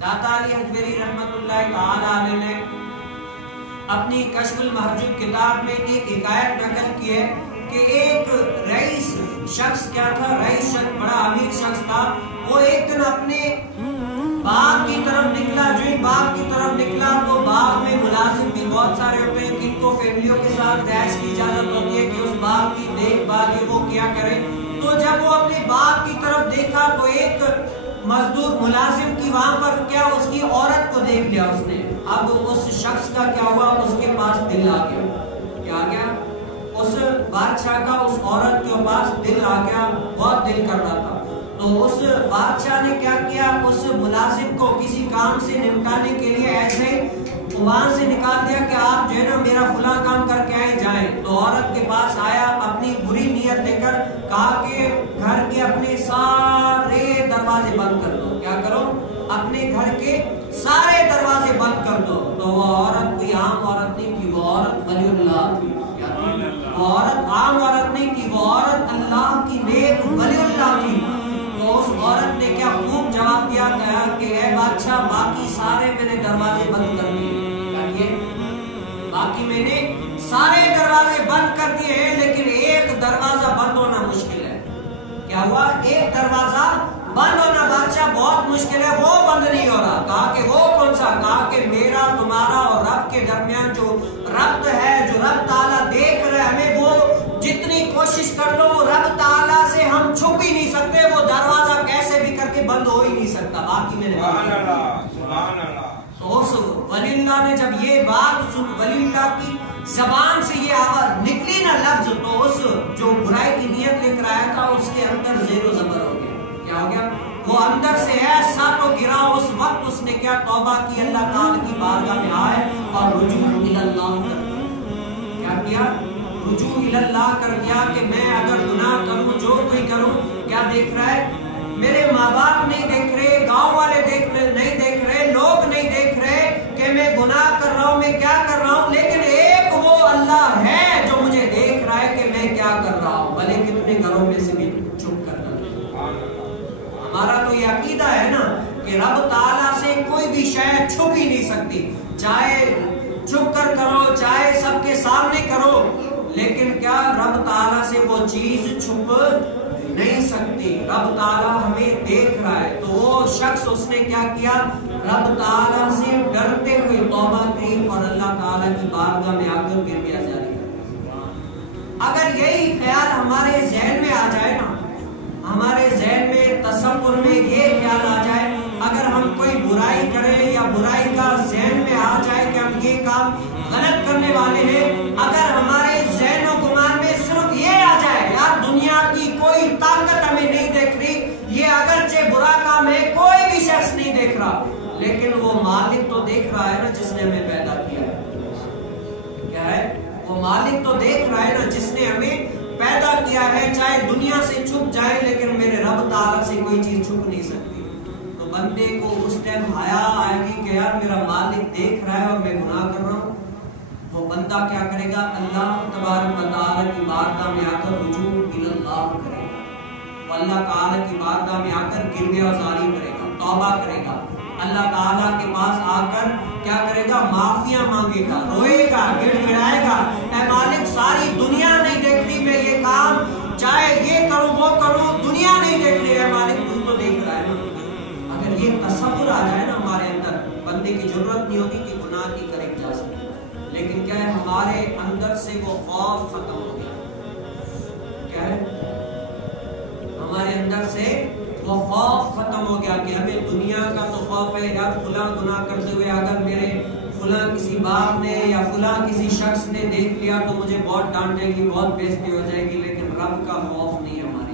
داتا علی حجویری رحمت اللہ تعالی علیہ نے اپنی کشف المحجوب کتاب میں ایک حکایت نقل کی ہے کہ ایک رئیس شخص کیا تھا، رئیس شخص بڑا امیر شخص تھا، وہ ایک دن اپنے باغ کی طرف نکلا، جو ہی باغ کی طرف نکلا تو باغ میں ملازم بھی بہت سارے ہوتے ہیں جن کو فیملیوں کے ساتھ رہائش کی اجازت ہوتی ہے کہ اس باغ کی دیکھ بھال وہ کیا کریں۔ تو جب وہ اپنے باغ کی طرف دیکھا تو ایک مزدور ملازم کی وہاں پر کیا اس کی عورت کو دیکھ لیا اس نے۔ اب اس شخص کا کیا ہوا، اس کے پاس دل آ گیا، کیا آ گیا، اس بادشاہ کا اس عورت کے پاس دل آ گیا، بہت دل کر رہا تھا۔ تو اس بادشاہ نے کیا کیا، اس ملازم کو کسی کام سے نمٹانے کے لیے ایسے وہاں سے نکال دیا کہ آپ جو ہے نا میرا فلاں کام کر کے آئے جائیں۔ تو عورت کے پاس آیا اپنی بری نیت لے کر، کہا کہ گھر کے اپنے سارے دروازے بند کر دو، کیا کرو، اپنے گھر کے سارے دروازے بند کر دو۔ تو وہ عورت کوئی عام عورت نہیں تھی، وہ عورت ولی اللہ تھی، وہ عورت عام عورت نہیں تھی، وہ عورت اللہ کی نیک ولی اللہ تھی۔ تو اس عورت نے کیا خوب جواب دیا، کہا کہ اے بادشاہ باقی سارے میں نے دروازے بند کر دیے، باقی میں نے سارے دروازے بند کر دیے ہیں، لیکن ایک دروازہ بند ہونا مشکل ہے۔ کیا ہوا، ایک دروازہ بند ہونا بادشاہ بہت مشکل ہے، وہ بند نہیں ہو رہا۔ کہا کہ وہ کون سا، کہا کہ میرا تمہارا اور رب کے درمیان جو ربط ہے، جو رب تعالیٰ دیکھ رہے ہمیں، وہ جتنی کوشش کر لو وہ رب تعالیٰ سے ہم چھپ ہی نہیں سکتے، وہ دروازہ کیسے بھی کر کے بند ہو ہی نہیں سکتا، باقی میں نے تو اس ولی اللہ نے جب یہ بات سن، ولی اللہ کی زبان سے یہ آواز نکلی نا لفظ، تو اس جو برائی کی نیت لے کر آیا تھا اس کے اندر زیر و زبر ہو گیا، کیا ہو گیا، وہ اندر سے ایسا تو گرا۔ اس وقت اس نے کیا توبہ کی، اللہ تعالیٰ کی بارگاہ میں آئے اور رجوع اللہ کر کیا، رجوع اللہ کر دیا کہ میں اگر گناہ کروں، جو کوئی کروں، کیا دیکھ رہا ہے، میرے ماں باپ نہیں دیکھ رہے، گاؤں والے نہیں دیکھ رہے، لوگ نہیں دیکھ رہے کہ میں گناہ کر رہا ہوں، میں کیا کر رہا ہوں، لیکن ایک وہ اللہ ہے جو مجھے دیکھ رہا ہے کہ میں کیا کر رہا ہوں، بھلے کتنے گھروں میں سے بھی چھپ کر رہا ہوں۔ ہمارا تو یہ عقیدہ ہے نا کہ رب تعالیٰ سے کوئی بھی شے چھپ ہی نہیں سکتی، چاہے چھپ کر کرو، چاہے سب کے سامنے کرو، لیکن کیا رب تعالیٰ سے وہ چیز چھپ نہیں سکتی، رب تعالیٰ ہمیں دیکھ رہا ہے۔ تو وہ شخص اس نے کیا کیا، رب تعالیٰ سے ڈرتے ہوئے توبہ کی اور اللہ تعالیٰ کی بارگاہ میں آ کر گر گیا جاری کر۔ اگر یہی خیال ہمارے ذہن میں آ جائے نا، ہمارے ذہن میں تصور میں یہ خیال آ جائے، اگر ہم کوئی برائی کریں یا برائی کا ذہن میں آ جائے کہ ہم یہ کام غلط کرنے والے ہیں، اگر ہمارے ذہن و گمان میں صرف یہ آ جائے یار دنیا کی کوئی طاقت ہمیں نہیں دیکھ رہی، یہ اگرچہ برا کام ہے کوئی بھی شخص نہیں دیکھ رہا، لیکن وہ مالک تو دیکھ رہا ہے نا جس نے ہمیں پیدا کیا ہے، کیا ہے، وہ مالک تو دیکھ رہا ہے نا جس نے ہمیں پیدا کیا ہے، چاہے دنیا سے چھپ جائے لیکن میرے رب تعالیٰ سے کوئی چیز چھپ نہیں سکتی۔ تو بندے کو اس ٹائم حیا آئے گی کہ یار میرا مالک دیکھ رہا ہے اور میں گناہ کر رہا ہوں، وہ بندہ کیا کرے گا، اللہ تبارک و تعالیٰ کی بارگاہ میں آ کر رجوع اللہ کرے گا، وہ اللہ تعالیٰ کی بارگاہ میں آ کر گریہ وزاری کرے گا، توبہ کرے گا، اللہ تعالیٰ کے پاس آ کر کیا کرے گا، معافیاں مانگے گا، روئے گا، گڑ گڑائے گا، اے مالک ساری دنیا نہیں دیکھ رہی میں یہ کام چاہے یہ کروں وہ کروں، دنیا نہیں دیکھ رہی ہے مالک تو دیکھ رہا ہے نا۔ اگر یہ تصور آ جائے نا ہمارے اندر، بندے کی ضرورت نہیں ہوگی کہ گناہ کی کرے جا سکے، لیکن کیا ہے ہمارے اندر سے وہ خوف ختم ہو گیا، کیا ہے ہمارے اندر سے وہ خوف ختم ہو گیا کہ ہمیں دنیا کا تو خوف ہے یار فلاں گناہ کرتے ہوئے اگر میرے فلاں کسی باپ نے یا فلاں کسی شخص نے دیکھ لیا تو مجھے بہت ڈانٹے گی، بہت بےزتی ہو جائے گی، لیکن رب کا خوف نہیں ہے ہمارے